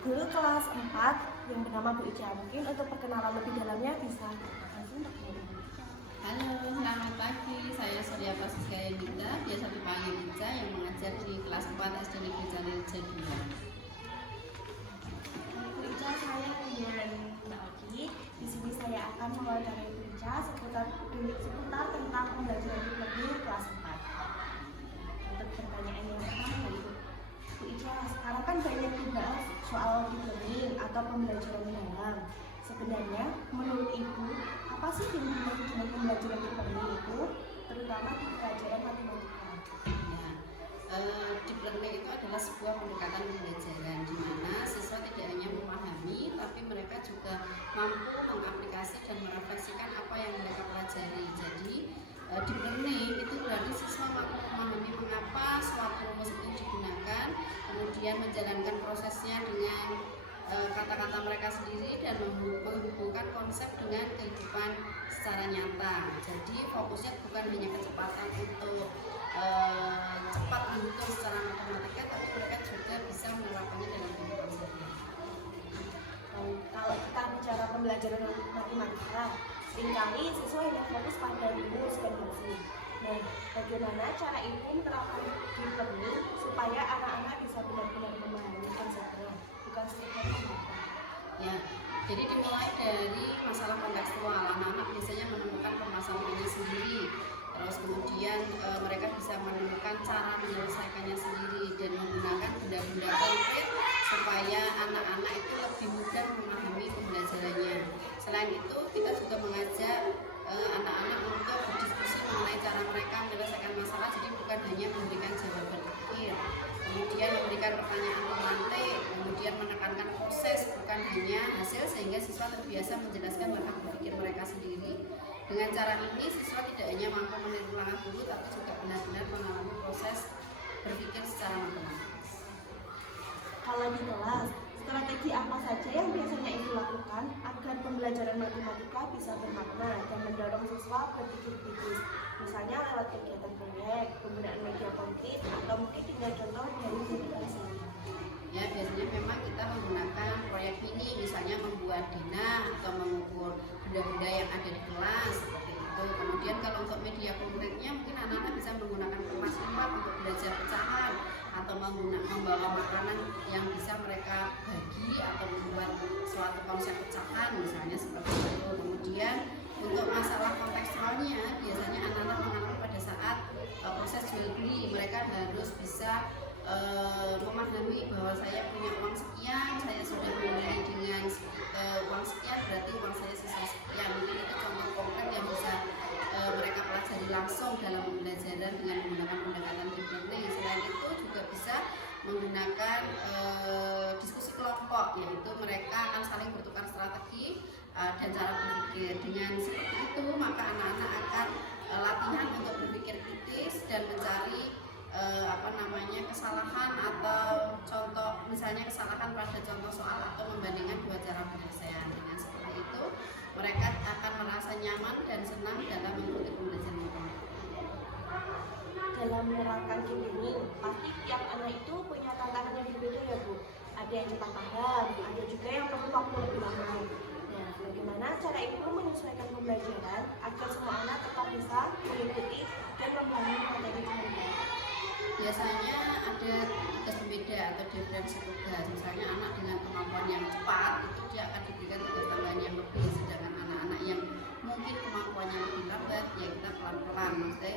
guru kelas 4 yang bernama Bu Ica. Mungkin untuk perkenalan lebih dalamnya bisa langsung untuk guru. Halo, selamat pagi. Saya Surya Pasiskaya Dita, biasa dipanggil Ica, yang mengajar di kelas 4 SD Negeri Candilrejo 2. Bu Ica, saya dengan Mbak Oki. Di sini saya akan mewawancarai Bu Ica seputar tentang pembelajaran di learning kelas 4. Untuk pertanyaan yang pertama, Bu Ica, sekarang kan banyak dibahas soal deep learning atau pembelajaran mendalam. Sebenarnya, menurut Ibu, apa sih yang dimaksud dengan pembelajaran deep learning itu, terutama di pelajaran matematika? Deep learning itu adalah sebuah pendekatan pembelajaran di mana siswa tidak hanya memahami, tapi mereka juga mampu mengaplikasi dan merefleksikan apa yang mereka pelajari. Jadi, deep learning itu berarti siswa mampu memahami mengapa suatu rumus itu digunakan, kemudian menjalankan prosesnya dengan kata-kata mereka sendiri dan menghubungkan konsep dengan kehidupan secara nyata. Jadi fokusnya bukan hanya kecepatan untuk cepat menghitung secara matematika, tapi mereka juga bisa menerapkannya dalam kehidupan sehari-hari. Kalau kita bicara pembelajaran matematika, seringkali siswa hanya fokus pada rumus dan hasil. Nah, bagaimana cara Ibu menerapkan deep learning supaya anak-anak bisa benar-benar memahami konsepnya, bukan sekedar membaca? Ya, jadi dimulai dari masalah kontekstual. Anak-anak biasanya menemukan permasalahannya sendiri. Terus kemudian mereka bisa menemukan cara menyelesaikannya sendiri dan menggunakan benda-benda konkret supaya anak-anak itu lebih mudah memahami pembelajarannya. Selain itu, kita juga mengajak anak-anak untuk berdiskusi mengenai cara mereka menyelesaikan masalah. Jadi bukan hanya memberikan jawaban akhir, kemudian memberikan pertanyaan pemantik, kemudian menekankan proses bukan hanya hasil, sehingga siswa terbiasa menjelaskan bahkan berpikir mereka sendiri. Dengan cara ini siswa tidak hanya mampu meniru langkah guru, tapi juga benar-benar mengalami proses berpikir secara matematis. Kalau di kelas, strategi apa saja yang biasanya Ibu lakukan agar pembelajaran matematika bisa bermakna dan mendorong siswa berpikir kritis? Misalnya lewat kegiatan proyek, penggunaan media konkret, atau mungkin dengan contoh dari diri kita sendiri. Ya, biasanya memang kita menggunakan proyek mini, misalnya membuat dina atau mengukur benda-benda yang ada di kelas seperti itu. Kemudian kalau untuk media konkretnya, mungkin anak-anak bisa menggunakan kertas lipat untuk belajar pecahan, atau membawa makanan yang bisa mereka bagi atau membuat suatu konsep pecahan misalnya seperti itu. Kemudian untuk masalah kontekstualnya, biasanya anak-anak mengalami pada saat proses jual beli, mereka harus bisa memahami bahwa saya punya uang sekian, saya sudah membeli dengan uang sekian, berarti uang saya sisa sekian. Mungkin itu contoh konkret yang bisa mereka pelajari langsung dalam pembelajaran dengan menggunakan pendekatan deep learning. Selain itu juga bisa menggunakan diskusi kelompok, yaitu mereka akan saling bertukar strategi dan cara berpikir. Dengan seperti itu maka anak-anak akan latihan untuk berpikir kritis dan mencari kesalahan atau contoh, misalnya kesalahan pada contoh soal atau membandingkan dua cara penyelesaian. Dengan seperti itu mereka akan merasa nyaman dan senang dalam mengikuti pembelajaran matematika. Dalam menerapkan deep learning, pasti tiap anak itu punya tantangan yang berbeda ya Bu. Ada yang cepat paham, ada juga yang perlu waktu lebih lama. Nah, bagaimana cara Ibu menyesuaikan pembelajaran agar semua anak tetap bisa mengikuti dan memahami materi dengan Biasanya ada tugas pembeda atau diferensi tugas. Misalnya anak dengan kemampuan yang cepat itu dia akan diberikan tugas tambahan yang lebih, sedangkan anak-anak yang mungkin kemampuannya lebih lambat ya kita pelan-pelan. Maksudnya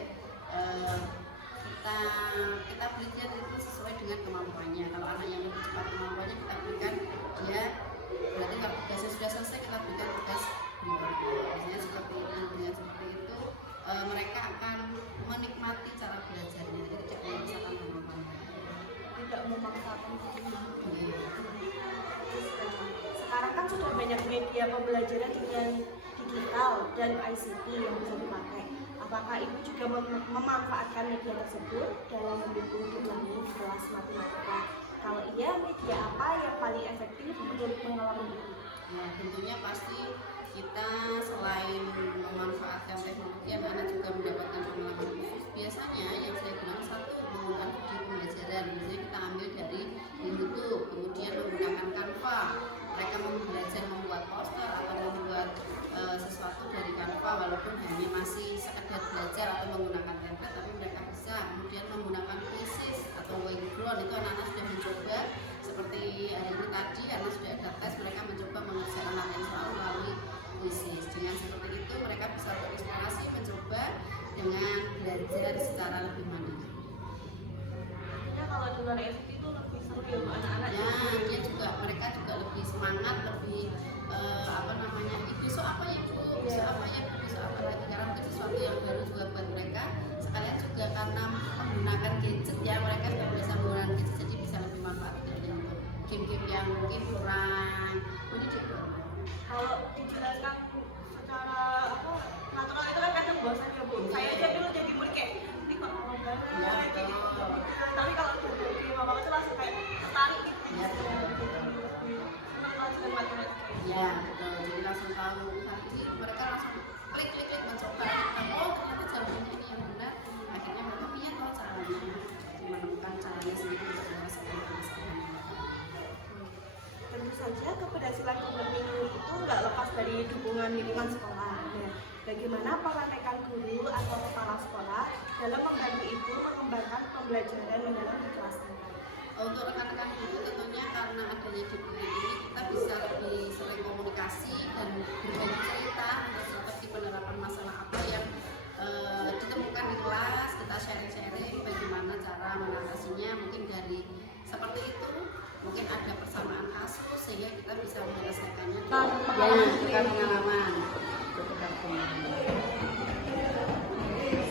kita berikan itu sesuai dengan kemampuannya. Kalau anak yang lebih cepat kemampuannya kita berikan dia, berarti kalau tugasnya sudah selesai kita berikan tugas berikutnya. Biasanya seperti itu. Dengan seperti itu mereka akan menikmati cara belajarnya. Jadi tidak memaksakan kemampuannya. tidak memaksakan Sekarang kan sudah banyak media pembelajaran dengan digital dan ICT yang bisa dipakai. Apakah Ibu juga memanfaatkan media tersebut dalam mendukung deep learning kelas matematika? Kalau iya, media apa yang paling efektif menurut pengalaman Ibu? Ya, tentunya pasti kita selain memanfaatkan teknologi, anak-anak juga mendapatkan pengalaman khusus. Biasanya yang saya gunakan satu menggunakan video pembelajaran. Biasanya kita ambil dari YouTube, kemudian menggunakan Canva yang mungkin kurang mendidik. Kalau dijelaskan secara natural itu kan kadang bosan ya Bu. Saya aja dulu jadi murid kayak ini kok lama banget Ya, kayak gitu. betul. Tapi kalau dari mama itu langsung kayak tertarik gitu. Ya, betul. Senang pelajaran matematika. Ya, betul. Jadi langsung tahu. Nanti mereka langsung klik mencoba. Oh, ternyata jawabannya ini yang benar. Akhirnya mereka punya tahu caranya, menemukan caranya sendiri untuk menyelesaikan masalah. Tentu saja keberhasilan e-learning itu nggak lepas dari dukungan lingkungan sekolah. Nah, bagaimana para rekan guru atau kepala sekolah dalam membantu ibu mengembangkan pembelajaran mendalam di kelas tempat? Untuk rekan-rekan guru tentunya karena adanya dukungan ini kita bisa lebih sering komunikasi dan berbagi cerita untuk strategi penerapan masalah apa yang ditemukan di kelas, kita sharing-sharing bagaimana cara mengatasinya, mungkin dari seperti itu mungkin ada persamaan kasus sehingga kita bisa menyelesaikannya. Tukar pengalaman.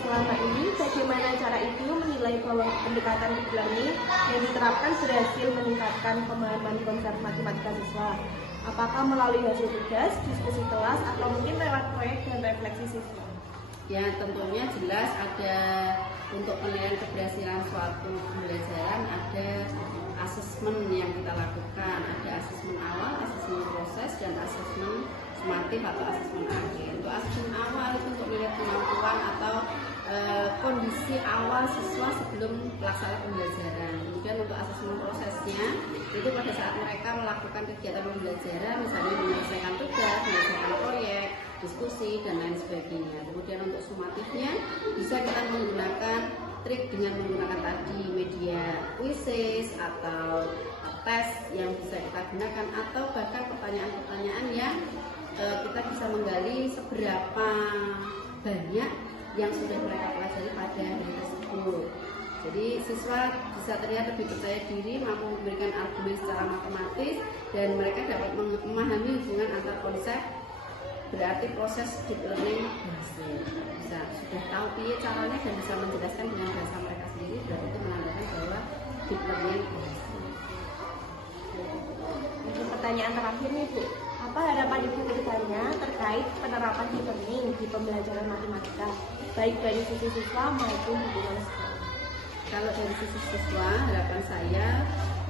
Selama ini, bagaimana cara ibu menilai bahwa pendekatan e-learning yang diterapkan berhasil meningkatkan pemahaman konsep matematika siswa? Apakah melalui hasil tugas, diskusi kelas, atau mungkin lewat proyek dan refleksi siswa? Ya, tentunya jelas ada untuk penilaian keberhasilan suatu pembelajaran ada asesmen yang kita lakukan, ada asesmen awal, asesmen proses, dan asesmen sumatif atau asesmen akhir. Untuk asesmen awal itu untuk melihat kemampuan atau kondisi awal siswa sebelum pelaksanaan pembelajaran. Kemudian untuk asesmen prosesnya itu pada saat mereka melakukan kegiatan pembelajaran, misalnya menyelesaikan tugas, menyelesaikan proyek, diskusi, dan lain sebagainya. Kemudian untuk sumatifnya bisa kita menggunakan trik dengan menggunakan tadi media quizzes atau tes yang bisa kita gunakan, atau bahkan pertanyaan-pertanyaan yang kita bisa menggali seberapa banyak yang sudah mereka pelajari pada hari tersebut. Jadi siswa bisa terlihat lebih percaya diri, mampu memberikan argumen secara matematis, dan mereka dapat memahami hubungan antar konsep. Berarti proses deep learning berhasil. Bisa sudah tahu piye caranya dan bisa menjelaskan dengan bahasa mereka sendiri, berarti itu menandakan bahwa deep learning berhasil. Untuk pertanyaan terakhir nih Bu, apa harapan ibu kedepannya terkait penerapan deep learning di pembelajaran matematika, baik dari sisi siswa maupun lingkungan sekolah? Kalau dari sisi siswa, harapan saya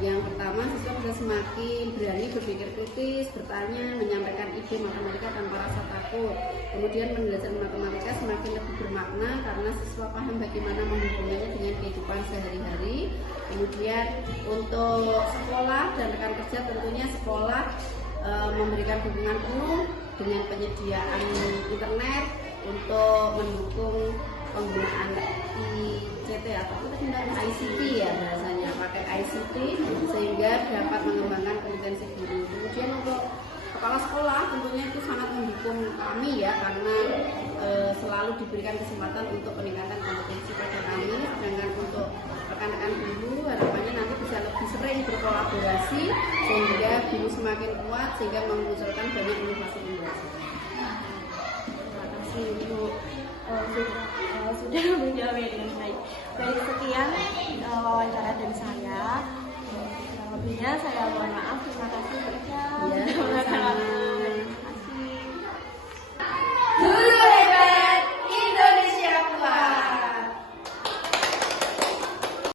yang pertama, siswa bisa semakin berani berpikir kritis, bertanya, menyampaikan ide matematika tanpa rasa takut. Kemudian pembelajaran matematika semakin lebih bermakna karena siswa paham bagaimana menghubunginya dengan kehidupan sehari-hari. Kemudian untuk sekolah dan rekan kerja, tentunya sekolah memberikan dukungan penuh dengan penyediaan internet untuk mendukung penggunaan ICT atau ICT ya bahasanya, pakai ICT sehingga dapat mengembangkan kompetensi guru. Kemudian untuk kepala sekolah tentunya itu sangat mendukung kami ya, karena selalu diberikan kesempatan untuk peningkatan kompetensi pada kami. Sedangkan untuk rekan-rekan guru harapannya nanti bisa lebih sering berkolaborasi sehingga guru semakin kuat sehingga memunculkan banyak inovasi pembelajaran. Terima kasih Bu sudah menjawab dengan baik. Baik, sekian wawancara dari saya. Kurang lebihnya saya mohon maaf. Terima kasih Bu Ica. Ya, sama-sama.